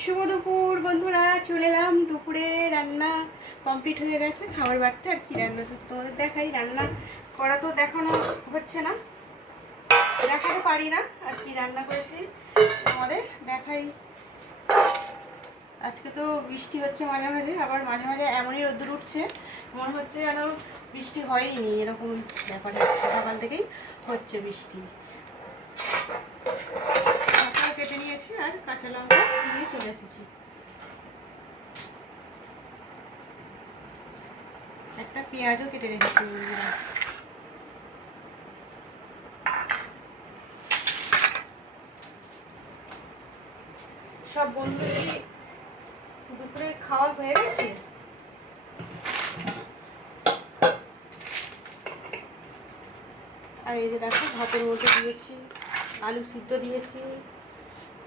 শুভ দুপুর বন্ধুরা, চলে এলাম। দুপুরে রান্না কমপ্লিট হয়ে গেছে, খাবার বাড়তে। আর কি রান্না তো তোমাদের দেখাই, রান্না করা তো দেখানো হচ্ছে না, দেখাতে পারি না। আর কি রান্না করেছি তোমাদের দেখাই। আজকে তো বৃষ্টি হচ্ছে মাঝে মাঝে, আবার মাঝে মাঝে এমনই রোদ্দুর উঠছে, মনে হচ্ছে যেন বৃষ্টি হয়নি, এরকম ব্যাপার হচ্ছে। সকাল থেকেই হচ্ছে বৃষ্টি। কেটে নিয়েছি আর কাঁচা লঙ্কা নিয়ে চলে এসেছি। একটা পেঁয়াজও কেটে রেখেছি বন্ধুরা। সব বন্ধুদের দুপুরে খাওয়া হয়ে গেছে। আর এই যে দেখো, ভাতের মধ্যে দিয়েছি আলু সিদ্ধ দিয়েছি,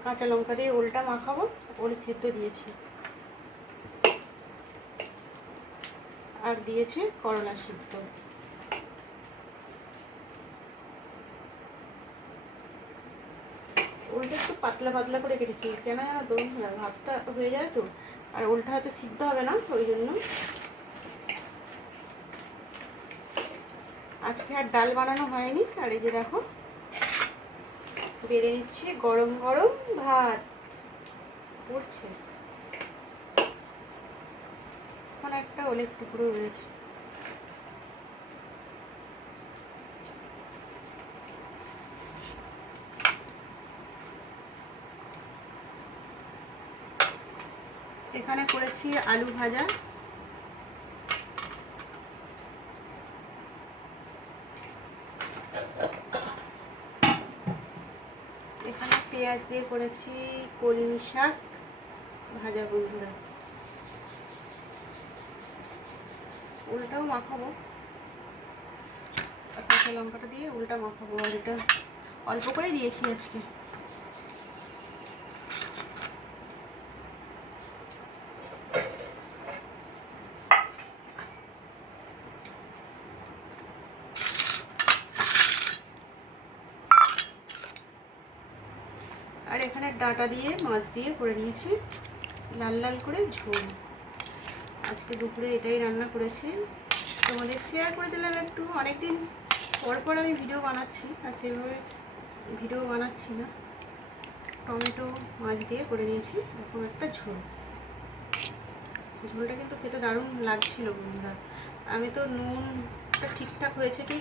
কাঁচা লঙ্কা দিয়ে ওলটা মাখাবো, ওল সিদ্ধ দিয়েছি, আর দিয়েছে করলা সিদ্ধ। ওলটা একটু পাতলা পাতলা করে কেটেছি, কেন জানো তো, ভাতটা হয়ে যায় তো, আর ওলটা হয়তো সিদ্ধ হবে না, ওই জন্য। আজকে আর ডাল বানানো হয়নি। আর এই যে দেখো, বেড়ে নিচ্ছি গরম গরম ভাত পড়ছে। এখন একটা ওলের টুকরো রয়েছে। এখানে করেছি আলু ভাজা, এখানে পেঁয়াজ দিয়ে করেছি কলমি শাক ভাজা বন্ধুরা। উল্টাও মাখাবো, কাঁচা লঙ্কাটা দিয়ে উল্টা মাখাবো। আর এটা অল্প করে দিয়েছি আজকে। আর এখানে ডাঁটা দিয়ে মাছ দিয়ে করে নিয়েছি লাল লাল করে ঝোল। আজকে দুপুরে এটাই রান্না করেছি, তোমাদের শেয়ার করে দিলাম একটু। অনেকদিন পর পর আমি ভিডিও বানাচ্ছি, আর সেভাবে ভিডিও বানাচ্ছি না। টমেটো মাছ দিয়ে করে নিয়েছি এরকম একটা ঝোল। ঝোলটা কিন্তু খেতে দারুণ লাগছিল বন্ধুরা। আমি তো নুনটা ঠিকঠাক হয়েছে কি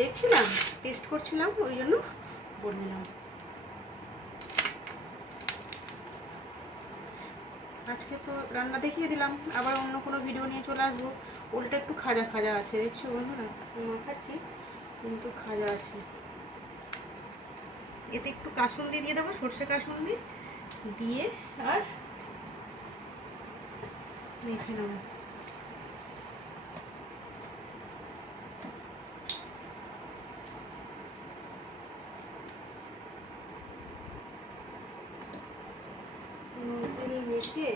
দেখছিলাম, টেস্ট করছিলাম, ওই জন্য বললাম। আজকে তো রান্না দেখিয়ে দিলাম, আবার অন্য কোনো ভিডিও নিয়ে চলে আসবো। ওলটা একটু খাজা খাজা আছে, দেখছো বন্ধুরা, মাখাচ্ছি কিন্তু খাজা আছে। এতে একটু কাসুন্দি দিয়ে দেবো, সর্ষে কাসুন্দি দিয়ে, আর মেখে নেবো। মেখে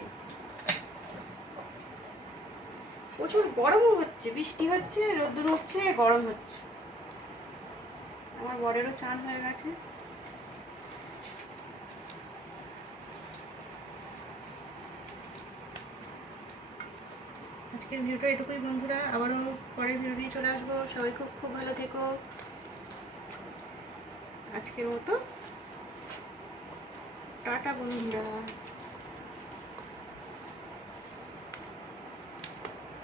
প্রচুর গরমও হচ্ছে, বৃষ্টি হচ্ছে, রোদ্দুর উঠছে, গরম হচ্ছে। আমার বরেরও চান হয়ে গেছে। আজকের ভিডিওটা এটুকুই বন্ধুরা, আবারও পরের ভিডিও নিয়ে চলে আসবো। সবাই খুব খুব ভালো থেকো। আজকের মতো টাটা বন্ধুরা।